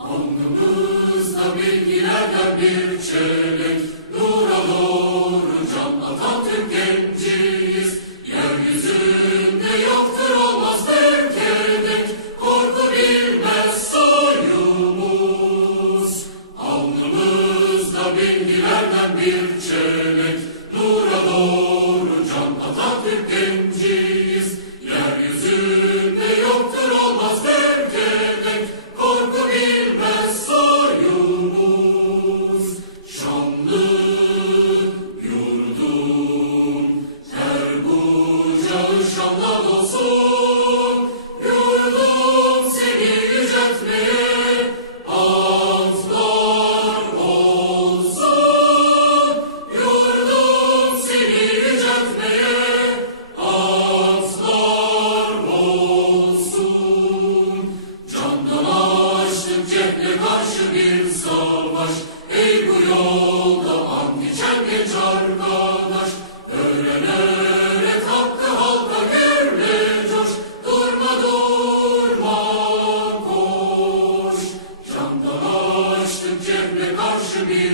Alnımızda bilgilerden bir çelenk Nura doğru can Atatürk genciyiz. Yeryüzünde yoktur olmaz ülkedenk Korku bilmez soyumuz. Alnımızda bilgilerden bir çelenk Nura doğru can Atatürk genciyiz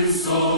so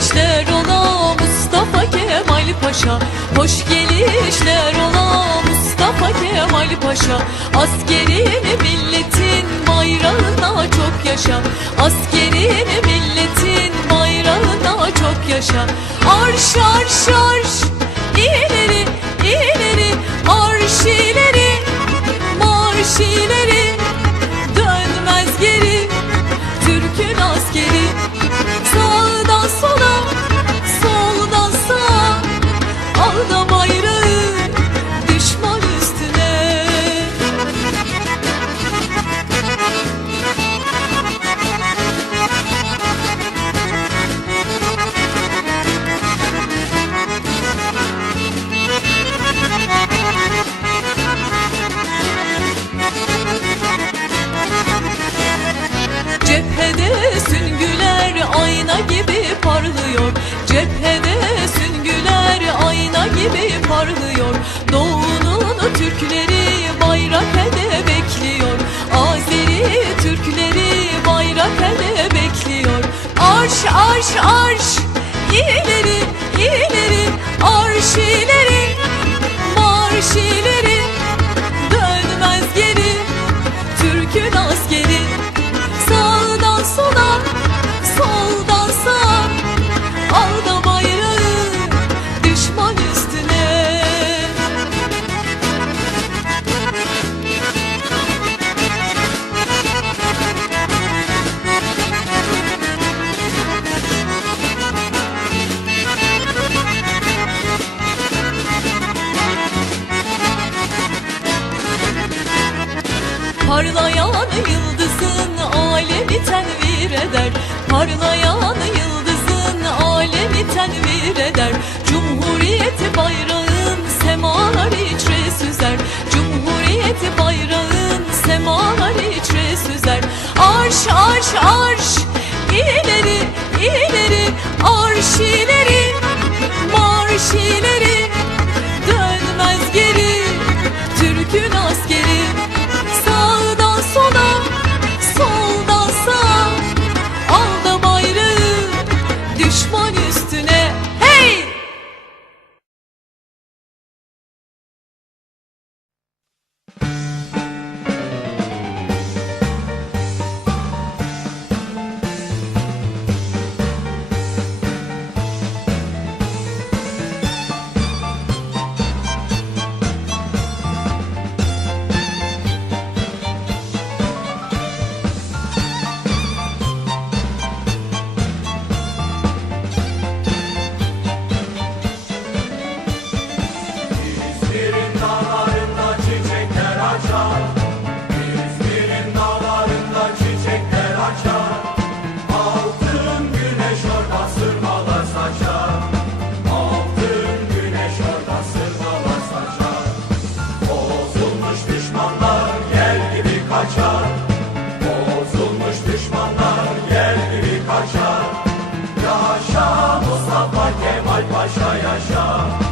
gelişler ola Mustafa Kemal Paşa. Hoş gelişler ola Mustafa Kemal Paşa. Askerini milletin bayrağına çok yaşa. Askerini milletin bayrağına çok yaşa. Arş arş arş parlıyor. Doğunun Türkleri bayrak ele bekliyor. Azeri Türkleri bayrak ele bekliyor. Arş arş arş tenvir eder. Parlayan yıldızın alemi tenvir eder. Cumhuriyeti bayrağın semalar içre süzer. Cumhuriyeti bayrağın semalar içre süzer. Arş arş arş. İleri ileri. Arş ileri Paşa yaşa